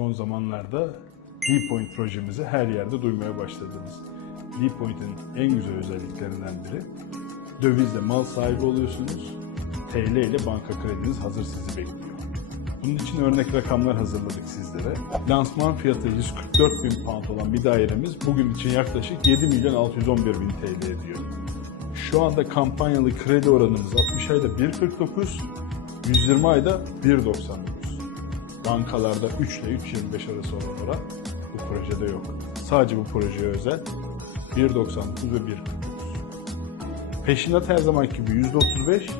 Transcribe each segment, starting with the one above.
son zamanlarda D-Point projemizi her yerde duymaya başladınız. D-Point'in en güzel özelliklerinden biri dövizle mal sahibi oluyorsunuz. TL ile banka krediniz hazır sizi bekliyor. Bunun için örnek rakamlar hazırladık sizlere. Lansman fiyatı 144 bin pound olan bir dairemiz bugün için yaklaşık 7 milyon 611 bin TL ediyor. Şu anda kampanyalı kredi oranımız 60 ayda 1.49, 120 ayda 1.99. Bankalarda 3 ile 3.25 arası olan bu projede yok. Sadece bu projeye özel 1.99 ve 1.49. Peşinat her zaman gibi %35,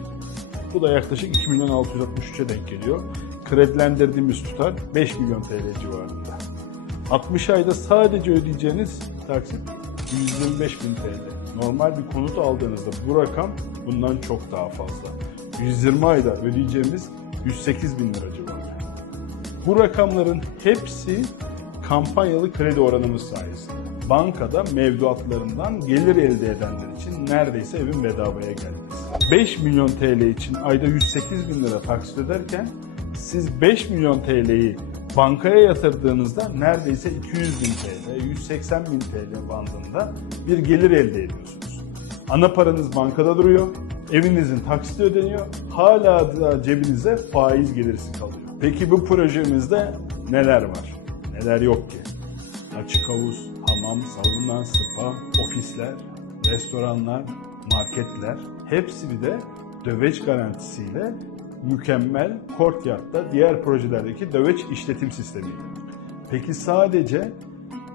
bu da yaklaşık 2 milyon 663'e denk geliyor. Kredilendirdiğimiz tutar 5 milyon TL civarında. 60 ayda sadece ödeyeceğiniz taksit 125 bin TL. Normal bir konut aldığınızda bu rakam bundan çok daha fazla. 120 ayda ödeyeceğimiz 108 bin lira civarında. Bu rakamların hepsi kampanyalı kredi oranımız sayesinde. Bankada mevduatlarından gelir elde edenler için neredeyse evin bedavaya gelmesi. 5 milyon TL için ayda 108 bin lira taksit öderken siz 5 milyon TL'yi bankaya yatırdığınızda neredeyse 200 bin TL, 180 bin TL bandında bir gelir elde ediyorsunuz. Ana paranız bankada duruyor, evinizin taksiti ödeniyor, hala da cebinize faiz gelirsi kalıyor. Peki bu projemizde neler var? Neler yok ki? Açık havuz, hamam, sauna, spa, ofisler, restoranlar, marketler hepsi bir de döveç garantisiyle mükemmel Courtyard'da diğer projelerdeki döveç işletim sistemi. Peki sadece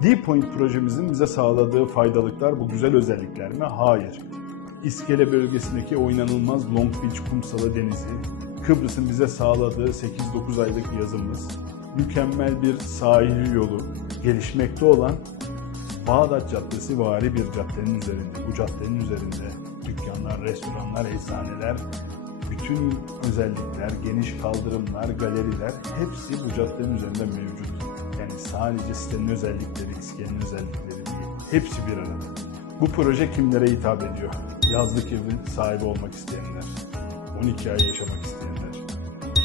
D-Point projemizin bize sağladığı faydalıklar bu güzel özellikler mi? Hayır. İskele bölgesindeki o inanılmaz Long Beach kumsalı denizi, Kıbrıs'ın bize sağladığı 8-9 aylık yazımız, mükemmel bir sahil yolu, gelişmekte olan Bağdat Caddesi vari bir caddenin üzerinde. Bu caddenin üzerinde dükkanlar, restoranlar, eczaneler, bütün özellikler, geniş kaldırımlar, galeriler hepsi bu caddenin üzerinde mevcut. Yani sadece sitenin özellikleri, iskelenin özellikleri değil. Hepsi bir arada. Bu proje kimlere hitap ediyor? Yazlık evin sahibi olmak isteyenler, 12 ay yaşamak isteyenler,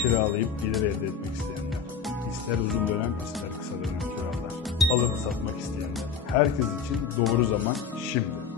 kiralayıp gelir elde etmek isteyenler, ister uzun dönem ister kısa dönem kiralar, alıp satmak isteyenler. Herkes için doğru zaman şimdi.